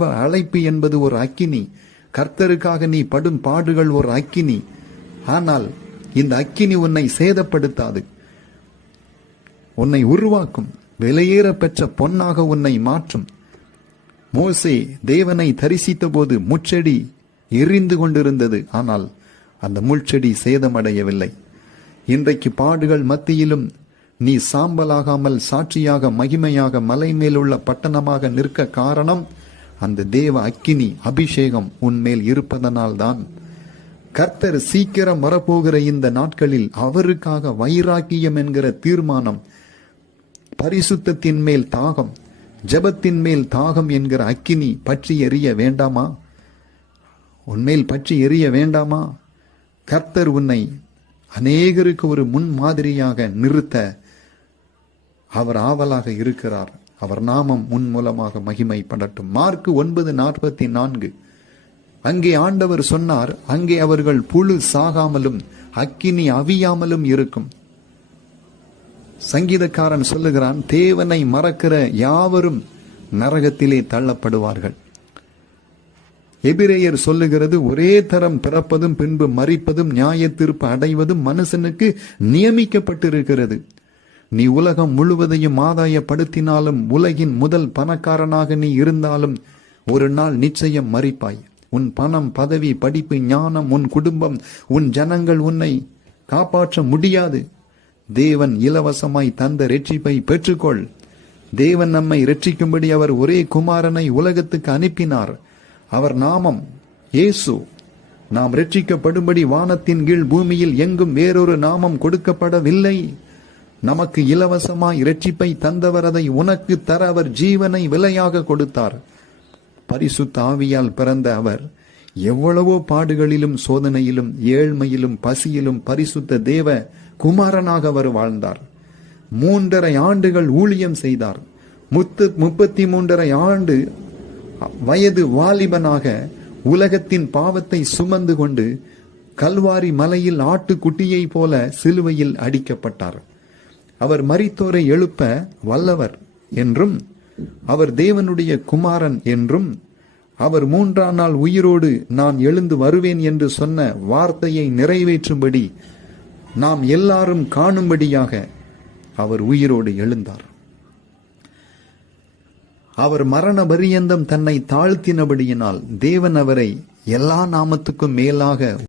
தேவ அழைப்பு என்பது ஒரு அக்கினி. கர்த்தருக்காக நீ படும் பாடுகள் ஒரு அக்கினி. ஆனால் இந்த அக்கினி உன்னை சேதப்படுத்தாது, உன்னை உருவாக்கும், விலையேற பெற்ற பொன்னாக உன்னை மாற்றும். மோசே தேவனை தரிசித்த போது முட்செடி எரிந்து கொண்டிருந்தது, ஆனால் அந்த முள்செடி சேதமடையவில்லை. இன்றைக்கு பாடுகள் மத்தியிலும் நீ சாம்பலாகாமல் சாட்சியாக மகிமையாக மலை மேலுள்ள பட்டணமாக நிற்க காரணம் அந்த தேவ அக்கினி அபிஷேகம் உன்மேல் இருப்பதனால்தான். கர்த்தர் சீக்கிரம் வரப்போகிற இந்த நாட்களில் அவருக்காக வைராக்கியம் என்கிற தீர்மானம், பரிசுத்தத்தின் மேல் தாகம், ஜெபத்தின் மேல் தாகம் என்கிற அக்கினி பற்றி எரிய வேண்டாமா? உன்மேல் பற்றி எரிய வேண்டாமா? கர்த்தர் உன்னை அநேகருக்கு ஒரு முன்மாதிரியாக நிறுத்த அவர் ஆவலாக இருக்கிறார். அவர் நாமம் உன் மூலமாக மகிமைப்படட்டும். மார்க் 9:44. அங்கே ஆண்டவர் சொன்னார், அங்கே அவர்கள் புழு சாகாமலும் அக்கினி அவியாமலும் இருக்கும். சங்கீதக்காரன் சொல்லுகிறான், தேவனை மறக்கிற யாவரும் நரகத்திலே தள்ளப்படுவார்கள். எபிரேயர் சொல்லுகிறது, ஒரே தரம் பிறப்பதும் பின்பு மரிப்பதும் நியாய தீர்ப்பு அடைவதும் மனுஷனுக்கு நியமிக்கப்பட்டிருக்கிறது. நீ உலகம் முழுவதையும் ஆதாயப்படுத்தினாலும், உலகின் முதல் பணக்காரனாக நீ இருந்தாலும் ஒரு நாள் நிச்சயம் மரிப்பாய். உன் பணம், பதவி, படிப்பு, ஞானம், உன் குடும்பம், உன் ஜனங்கள் உன்னை காப்பாற்ற முடியாது. தேவன் இலவசமாய் தந்த இரட்சிப்பை பெற்றுக்கொள். தேவன் நம்மை இரட்சிக்கும்படி அவர் ஒரே குமாரனை உலகத்துக்கு அனுப்பினார். அவர் நாமம் இயேசு. நாம் இரட்சிக்கப்படும்படி வானத்தின் கீழ் பூமியில் எங்கும் வேறொரு நாமம் கொடுக்கப்படவில்லை. நமக்கு இலவசமாய் இரட்சிப்பை தந்தவர் அதை உனக்கு தர அவர் ஜீவனை விலையாக கொடுத்தார். பரிசுத்த ஆவியால் பிறந்த அவர் எவ்வளவோ பாடுகளிலும் சோதனையிலும் ஏழ்மையிலும் பசியிலும் பரிசுத்த தேவ குமாரனாக அவர் வாழ்ந்தார். 3.5 ஆண்டுகள் ஊழியம் செய்தார். 33 ஆண்டு வயது வாலிபனாக உலகத்தின் பாவத்தை சுமந்து கொண்டு கல்வாரி மலையில் ஆட்டுக்குட்டியை போல சிலுவையில் அடிக்கப்பட்டார். அவர் மரித்தோரை எழுப்ப வல்லவர் என்றும், அவர் தேவனுடைய குமாரன் என்றும், அவர் 3ஆம் நாள் உயிரோடு நான் எழுந்து வருவேன் என்று சொன்ன வார்த்தையை நிறைவேற்றும்படி நாம் எல்லாரும் காணும்படியாக அவர் உயிரோடு எழுந்தார். அவர் மரண பரியந்தம் தன்னை தாழ்த்தினபடியினால் தேவன் அவரை எல்லா நாமத்துக்கும் மேலாக